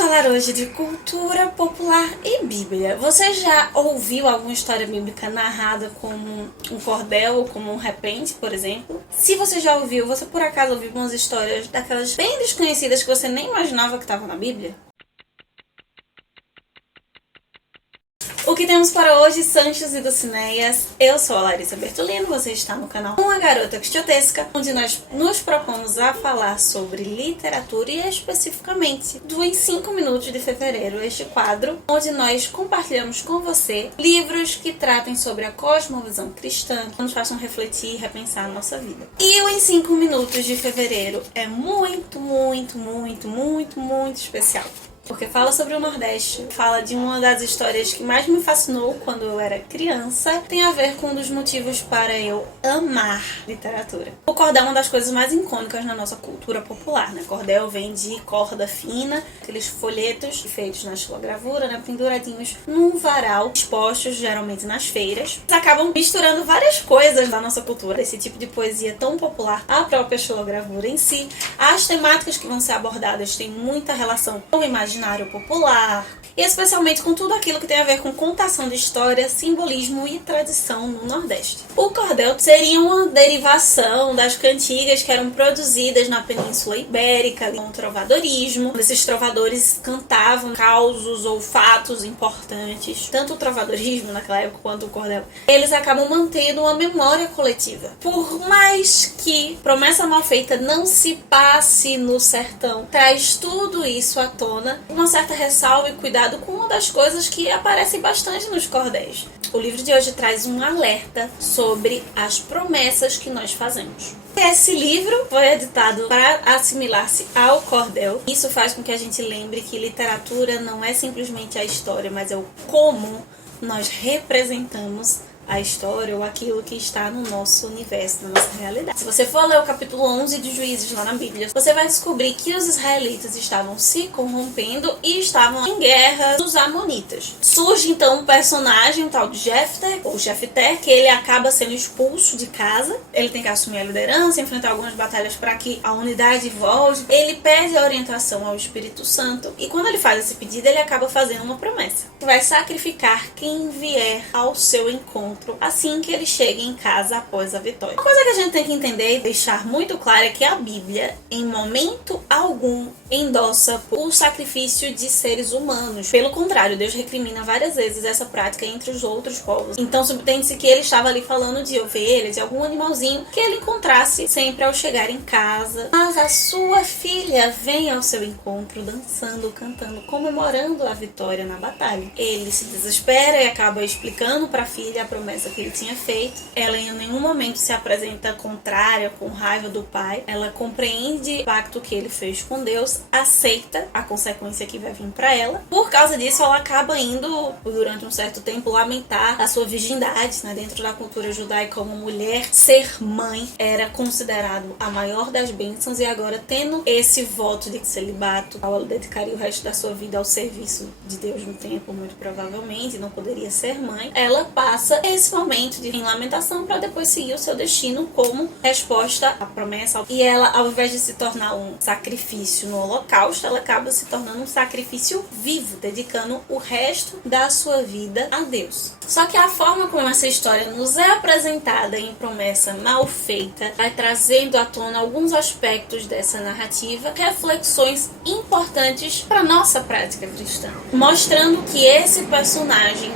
falar hoje de cultura popular e Bíblia. Você já ouviu alguma história bíblica narrada como um cordel ou como um repente, por exemplo? Se você já ouviu, você por acaso ouviu umas histórias daquelas bem desconhecidas que você nem imaginava que estavam na Bíblia? O que temos para hoje, Sanches e Dulcineias? Eu sou a Larissa Bertolino, você está no canal Uma Garota Quixotesca, onde nós nos propomos a falar sobre literatura e especificamente do Em 5 Minutos de Fevereiro, este quadro, onde nós compartilhamos com você livros que tratem sobre a cosmovisão cristã, que nos façam refletir e repensar a nossa vida. E o Em 5 Minutos de Fevereiro é muito especial. Porque fala sobre o Nordeste, fala de uma das histórias que mais me fascinou quando eu era criança, tem a ver com um dos motivos para eu amar literatura. O cordel é uma das coisas mais icônicas na nossa cultura popular, né? Cordel vem de corda fina, aqueles folhetos feitos na xilogravura, né? Penduradinhos num varal, expostos geralmente nas feiras. Eles acabam misturando várias coisas da nossa cultura, esse tipo de poesia tão popular, a própria xilogravura em si. As temáticas que vão ser abordadas têm muita relação com o imaginário popular, e especialmente com tudo aquilo que tem a ver com contação de história, simbolismo e tradição no Nordeste. O cordel seria uma derivação das cantigas que eram produzidas na Península Ibérica, com o trovadorismo. Esses trovadores cantavam causos ou fatos importantes, tanto o trovadorismo naquela época quanto o cordel. Eles acabam mantendo uma memória coletiva. Por mais que Promessa Mal Feita não se passe no sertão, traz tudo isso à tona, uma certa ressalva e cuidado com uma das coisas que aparecem bastante nos cordéis. O livro de hoje traz um alerta sobre as promessas que nós fazemos. Esse livro foi editado para assimilar-se ao cordel. Isso faz com que a gente lembre que literatura não é simplesmente a história, mas é o como nós representamos a história ou aquilo que está no nosso universo, na nossa realidade. Se você for ler o capítulo 11 de Juízes lá na Bíblia, você vai descobrir que os israelitas estavam se corrompendo e estavam em guerra dos amonitas. Surge então um personagem, um tal de Jefté, ou Jefté, que ele acaba sendo expulso de casa. Ele tem que assumir a liderança, enfrentar algumas batalhas para que a unidade volte. Ele pede a orientação ao Espírito Santo e quando ele faz esse pedido, ele acaba fazendo uma promessa. Vai sacrificar quem vier ao seu encontro assim que ele chega em casa após a vitória. Uma coisa que a gente tem que entender e deixar muito claro é que a Bíblia, em momento algum, endossa o sacrifício de seres humanos. Pelo contrário, Deus recrimina várias vezes essa prática entre os outros povos. Então subtende-se que ele estava ali falando de ovelha, de algum animalzinho que ele encontrasse sempre ao chegar em casa. Mas a sua filha vem ao seu encontro dançando, cantando, comemorando a vitória na batalha. Ele se desespera e acaba explicando para a filha a promessa que ele tinha feito. Ela em nenhum momento se apresenta contrária, com raiva do pai. Ela compreende o pacto que ele fez com Deus, aceita a consequência que vai vir para ela. Por causa disso, ela acaba indo, durante um certo tempo, lamentar a sua virgindade, né? Dentro da cultura judaica, como mulher, ser mãe era considerado a maior das bênçãos, e agora, tendo esse voto de celibato, ela dedicaria o resto da sua vida ao serviço de Deus no templo, muito provavelmente, não poderia ser mãe. Ela passa esse momento em lamentação para depois seguir o seu destino como resposta à promessa. E ela, ao invés de se tornar um sacrifício no holocausto, ela acaba se tornando um sacrifício vivo, dedicando o resto da sua vida a Deus. Só que a forma como essa história nos é apresentada em Promessa Mal Feita vai trazendo à tona alguns aspectos dessa narrativa, reflexões importantes para nossa prática cristã, mostrando que esse personagem,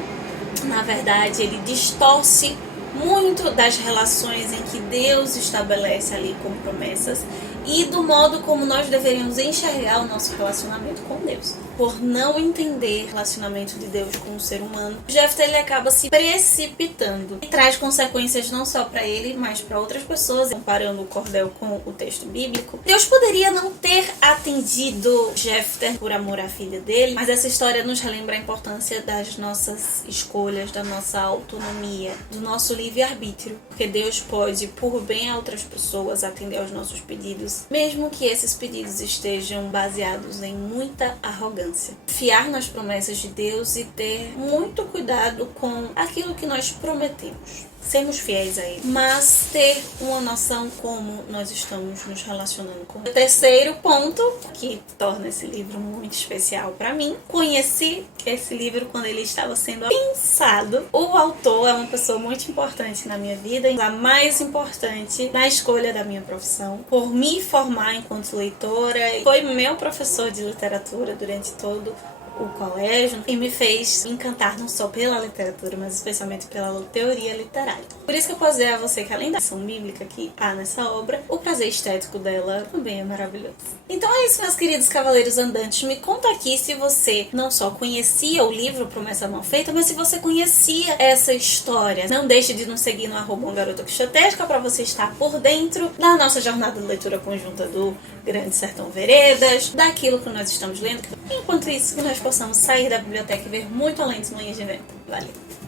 na verdade, ele distorce muito das relações em que Deus estabelece ali com promessas e do modo como nós deveríamos enxergar o nosso relacionamento com Deus. Por não entender o relacionamento de Deus com o ser humano, Jefté ele acaba se precipitando e traz consequências não só para ele, mas para outras pessoas. Comparando o cordel com o texto bíblico, Deus poderia não ter atendido Jefté por amor à filha dele, mas essa história nos relembra a importância das nossas escolhas, da nossa autonomia, do nosso livre-arbítrio, porque Deus pode, por bem a outras pessoas, atender aos nossos pedidos, mesmo que esses pedidos estejam baseados em muita arrogância. Fiar nas promessas de Deus e ter muito cuidado com aquilo que nós prometemos. sermos fiéis a ele, mas ter uma noção como nós estamos nos relacionando com ele. O terceiro ponto, que torna esse livro muito especial para mim, conheci esse livro quando ele estava sendo pensado. O autor é uma pessoa muito importante na minha vida, a mais importante na escolha da minha profissão, por me formar enquanto leitora, foi meu professor de literatura durante todo o colégio e me fez encantar não só pela literatura, mas especialmente pela teoria literária. Por isso que eu posso dizer a você que além da ação bíblica que há nessa obra, o prazer estético dela também é maravilhoso. Então é isso, meus queridos cavaleiros andantes. Me conta aqui se você não só conhecia o livro Promessa Mal Feita, mas se você conhecia essa história. Não deixe de nos seguir no @garota_quixotesca para você estar por dentro da nossa jornada de leitura conjunta do Grande Sertão Veredas, daquilo que nós estamos lendo. Enquanto isso, que nós possamos sair da biblioteca e ver muito além dos Manhãs de Vento. Valeu!